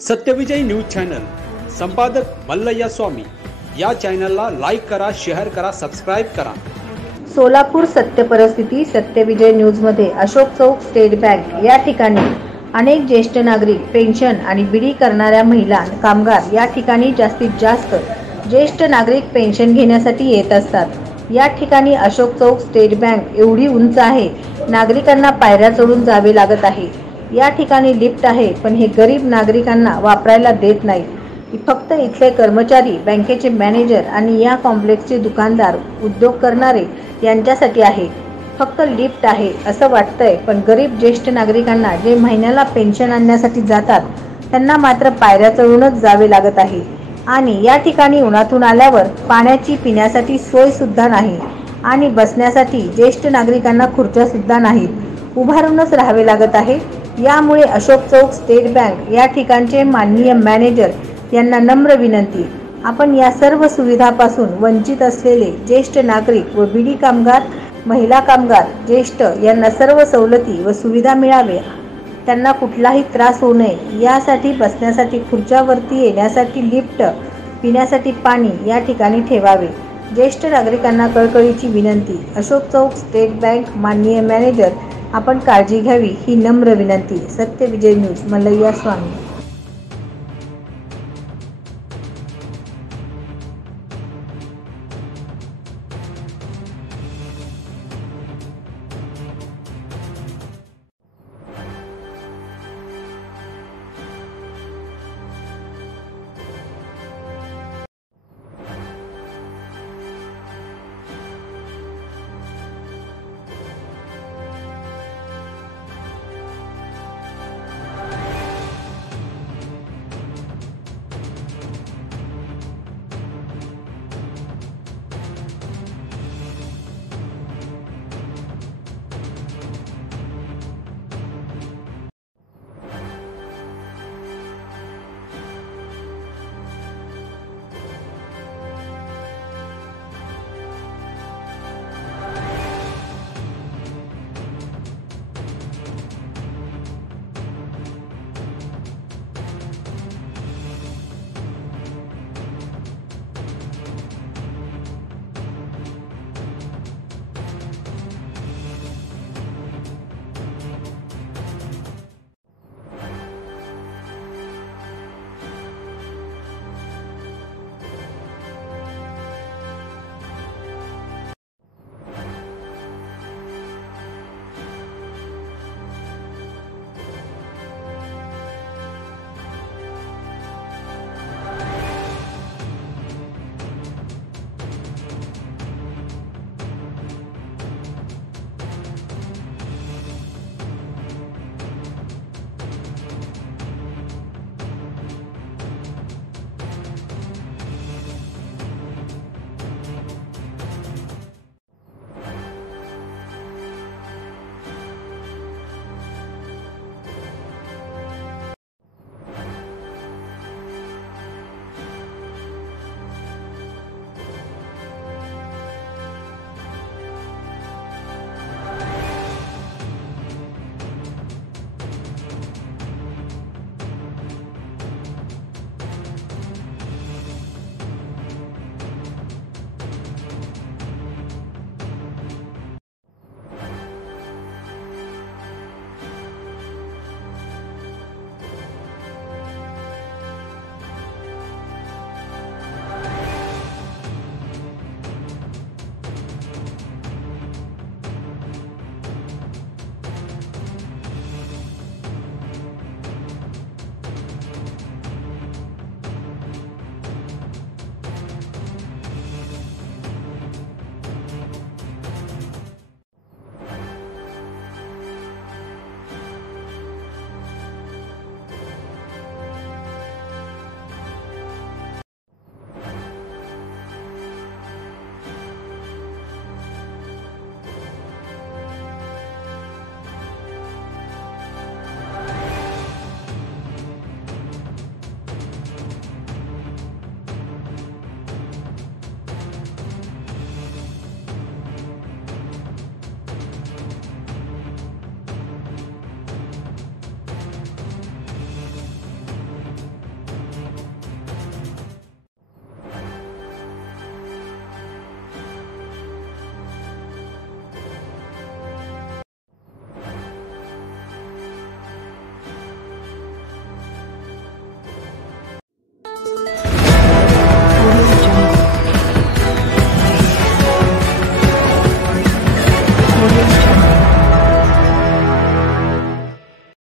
Satyavijay news channel संपादक मल्लय्या स्वामी या चॅनलला लाईक करा, शेअर करा, सबस्क्राइब करा। सोलापूर सत्य परिस्थिती सत्यविजय न्यूज मध्ये अशोक चौक स्टेट बँक या ठिकाणी अनेक ज्येष्ठ नागरिक, पेन्शन आणि बिडी करणाऱ्या महिला, कामगार या ठिकाणी जास्तीत जास्त ज्येष्ठ नागरिक पेन्शन घेण्यासाठी येत असतात। या ठिकाणी अशोक चौक स्टेट बँक एवढी उंच आहे, नागरिकांना पायऱ्या चढून जावे लागत आहे। या ठिकाणी लिफ्ट आहे, पण हे गरीब नागरिकांना वापरायला देत नाहीत। फक्त इथले कर्मचारी, बँकेचे मॅनेजर आणि या कॉम्प्लेक्सचे दुकानदार, उद्योग करणारे यांच्यासाठी आहे। फक्त लिफ्ट आहे असं वाटतंय, पण गरीब ज्येष्ठ नागरिकांना जे महिन्याला पेन्शन आणण्यासाठी जातात त्यांना मात्र पायऱ्या चढूनच जावे लागत आहे। आणि या ठिकाणी उन्हातून आल्यावर पाण्याची पिण्यासाठी सोय सुद्धा नाही आणि बसण्यासाठी ज्येष्ठ नागरिकांना खुर्च्या सुद्धा नाहीत, उभारूनच राहावे लागत आहे। यामुळे अशोक चौक स्टेट बँक या ठिकाणचे माननीय मॅनेजर यांना नम्र विनंती, आपण या सर्व सुविधापासून वंचित असलेले ज्येष्ठ नागरिक व बिडी कामगार, महिला कामगार, ज्येष्ठ यांना सर्व सवलती व सुविधा मिळाव्या, त्यांना कुठलाही त्रास होऊ नये यासाठी बसण्यासाठी खुर्च्यावरती, येण्यासाठी लिफ्ट, पिण्यासाठी पाणी या ठिकाणी ठेवावे। ज्येष्ठ नागरिकांना कळकळीची विनंती। अशोक चौक स्टेट बँक माननीय मॅनेजर, आपण काळजी घ्यावी ही नम्र विनंती। सत्यविजय न्यूज, मल्लय्या स्वामी।